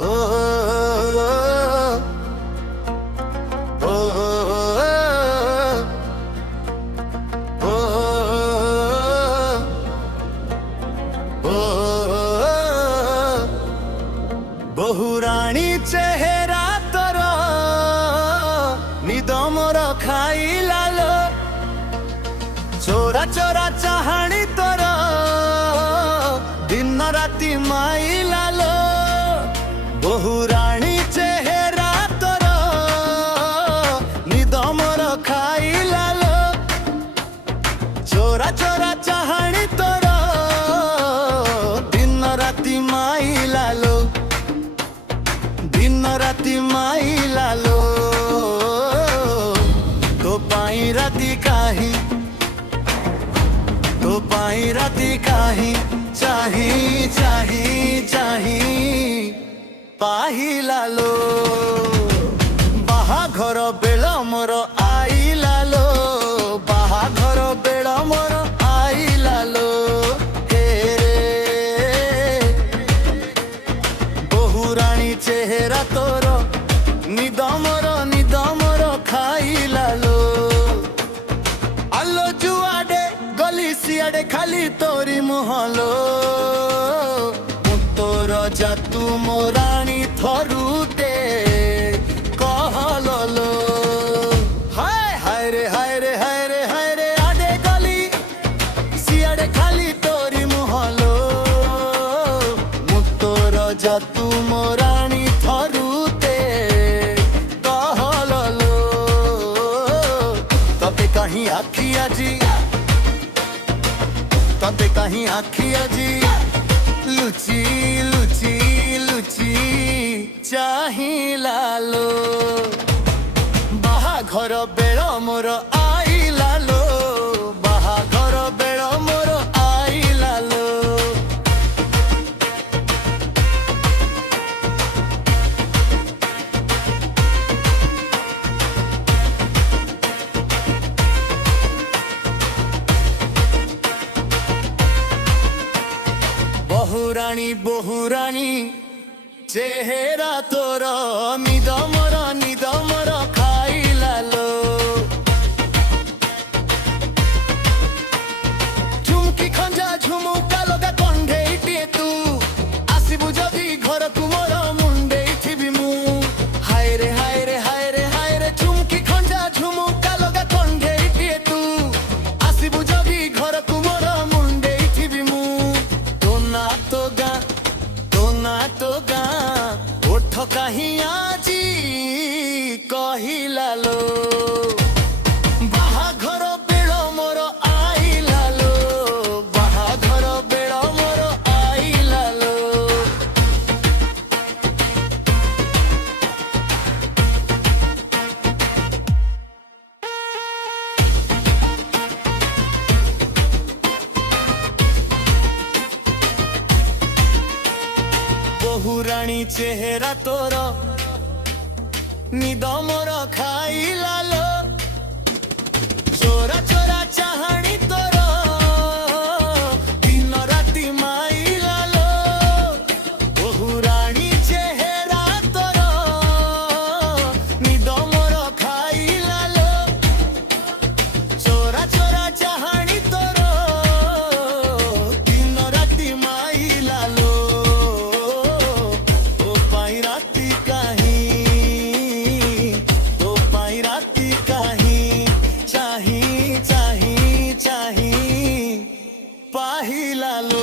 ओ ओ ओ बहुराणी चेहरा तोर निदमर खाइलालो चोरा चोरा चाहाणी तोर दिन राति माइलालो बहुराणी चेहरा तोर निदमर खाइलालो चोरा चोरा चाहाणी तोर दिन राति माइलालो दिन राति माइलालो तो पाई राति काही तो पाई राति काही चाही चाही चाही पाहिलालो बाहाघर बेल मोर आइलालो बाहाघर बेल मोर आइलालो हे बहुराणी चेहरा तोर निदमर खाइलालो आलो जुआडे गली सियाडे खाली तोरी मुहलो तोर जातु मोराणी थरुते कहलो हाय हाय रे हाय रे हाय रे हाय रे आडे गली सियाडे खाली तोरी मुहलो तोर जातु मोराणी थरुते कहलो तबे कहीं आखी आजी तबे कहीं आखी आजी लुची लुची लुची चाहिलालो बाहाघर बेल मोर आइलालो बाहाघर बेल मोर आइलालो बहुराणी बहुराणी चेहरा तोर निदमर खाइलालो झुमकी खंजा झुमुका लगा कंढेइटिए तू आसिबु जदि घर तू मोर मुंडेइथिबि मु हाय रे हाय रे हाय रे हाय रे झुमकी खंजा झुमुका लगा कंढेइटिए तू आसिबु जदि घर तू मोर मुंडेइथिबि मु तो गा ओठ कहीं आजी कहिलालो बाहाघर बेल मोर आइलालो बाहाघर बेल मोर आइलालो बहुराणी चेहरा तोर निदमर खाइलालो चोरा चोरा चाहाणी तोर दिन राति माइलालो बहुराणी चेहरा तोर निदमर खाइलालो चोरा चोरा चाहाणी तोर दिन राति माइलालो चाहिलालो